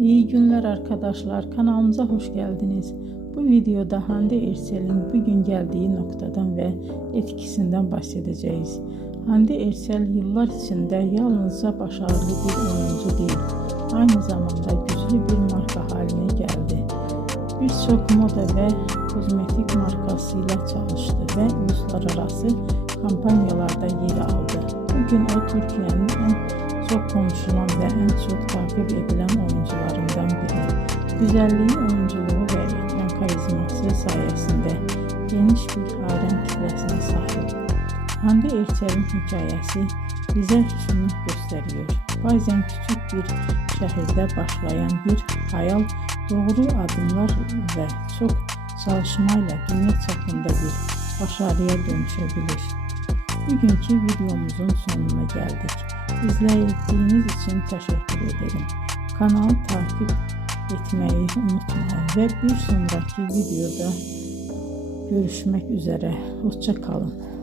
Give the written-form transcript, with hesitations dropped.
İyi günler arkadaşlar, kanalımıza hoş geldiniz. Bu videoda Hande Erçel'in bugün geldiği noktadan ve etkisinden bahsedeceğiz. Hande Erçel yıllar içinde yalnızca başarılı bir oyuncu değil, aynı zamanda güçlü bir marka haline geldi. Birçok moda ve kozmetik markasıyla çalıştı ve uluslararası kampanyalarda yer aldı. Bugün o Türkiye'nin en çok konuşulan ve en çok takip edilen oyuncularından biri. Güzelliği, oyunculuğu ve ekran karizması sayesinde geniş bir hayran kitlesine sahip. Hande Erçel'in hikayesi bize şunu gösteriyor. Bazen küçük bir şehirde başlayan bir hayal doğru adımlar ve çok çalışmayla dünya çapında bir başarıya dönüşebilir. Bugünkü videomuzun sonuna geldik. İzlediğiniz için teşekkür ederim. Kanalı takip etmeyi unutmayın ve bir sonraki videoda görüşmek üzere. Hoşça kalın.